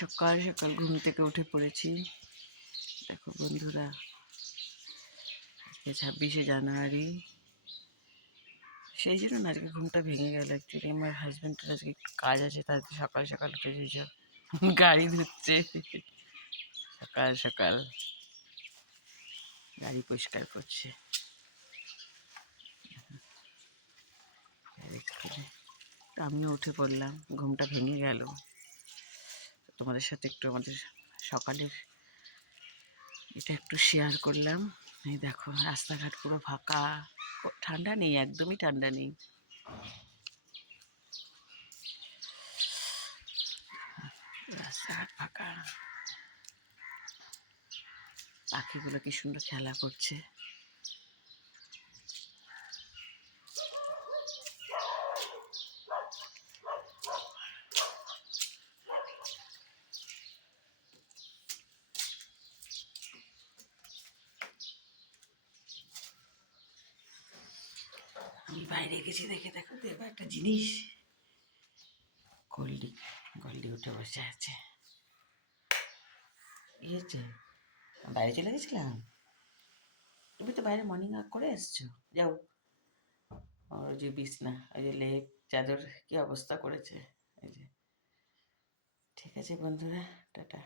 সকাল সকাল ঘুম থেকে উঠে পড়েছি। দেখো বন্ধুরা, আজকে 26শে জানুয়ারি। সেই জন্য না আজকে ঘুমটা ভেঙে গেল। অ্যাকচুয়ালি আমার হাজব্যান্ডের আজকে একটু কাজ আছে, তাই সকাল সকাল উঠে যেসব গাড়ি ধুচ্ছে, সকাল সকাল গাড়ি পরিষ্কার করছে। আমিও উঠে পড়লাম, ঘুমটা ভেঙে গেল। তোমাদের সাথে একটু আমাদের সকালের এটা একটু শেয়ার করলাম। এই দেখো রাস্তাঘাট পুরো ফাঁকা, ঠান্ডা নেই, একদমই ঠান্ডা নেই। রাস্তাঘাট ফাঁকা, পাখিগুলো কি সুন্দর খেলা করছে। আমি বাইরে গেছি, দেখে দেখো দেখো একটা জিনিস, গল্ডি গল্ডি উঠে বসে আছে। কি হচ্ছে? বাইরে চলে গেছিলাম, তুমি তো বাইরে মর্নিং ওয়াক করে এসছো। যাও, ওই যে বিছনা, ওই যে লেপ চাদর কি অবস্থা করেছে। এই যে ঠিক আছে বন্ধুরা, টাটা।